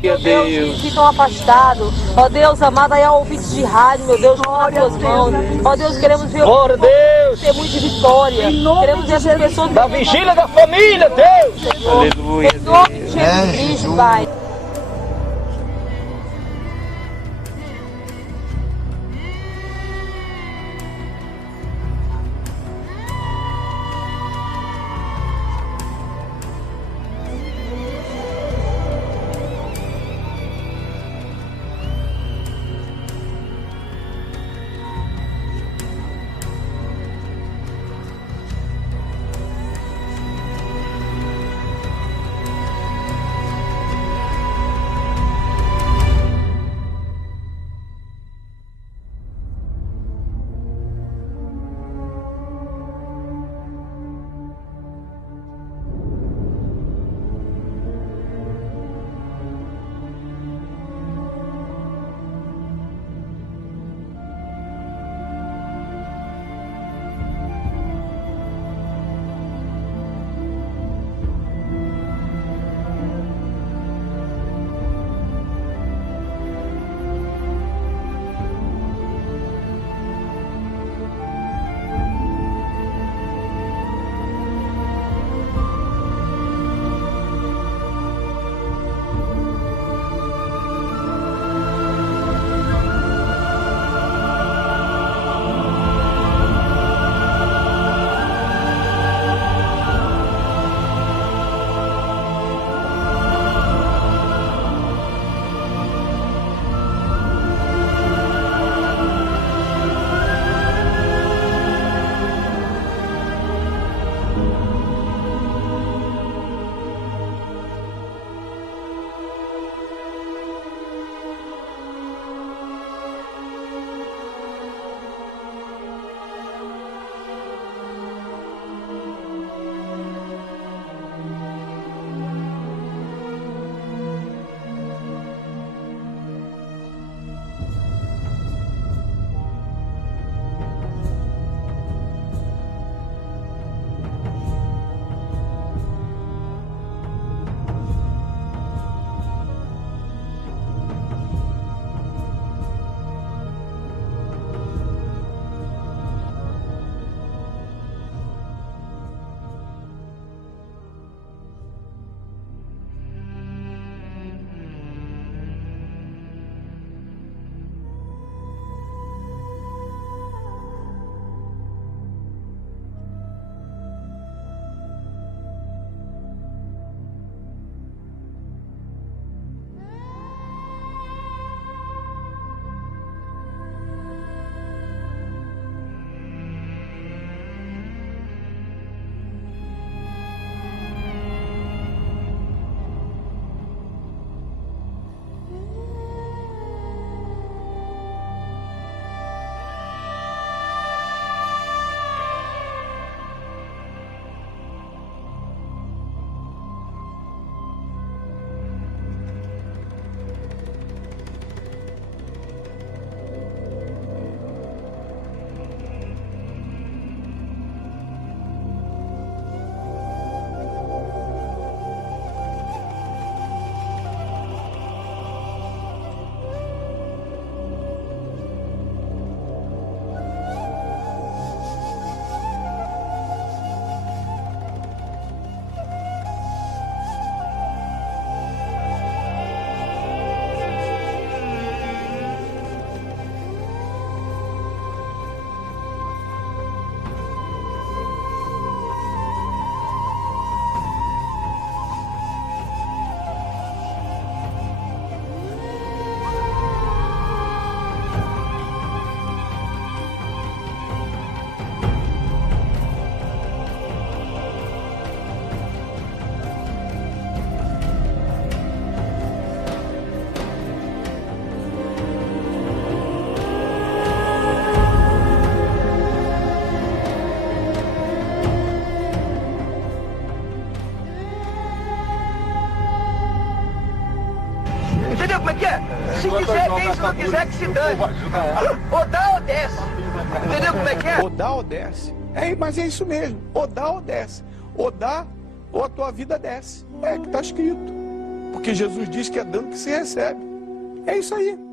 Meu Deus, que estão afastados. Ó Deus amado, aí ao ouvinte de rádio, meu Deus, nas tuas mãos. Ó Deus, queremos ver glória a Deus, ter muito de vitória. Queremos ver essas pessoas da vigília da família, Deus. Aleluia. Em nome de Jesus Cristo, Pai. Entendeu como é que é? Se quiser, quem se não quiser que se dane. Ou dá ou desce. Entendeu como é que é? Ou dá ou desce. Mas é isso mesmo. Ou dá ou desce. Ou dá ou a tua vida desce. É que está escrito. Porque Jesus diz que é dando que se recebe. É isso aí.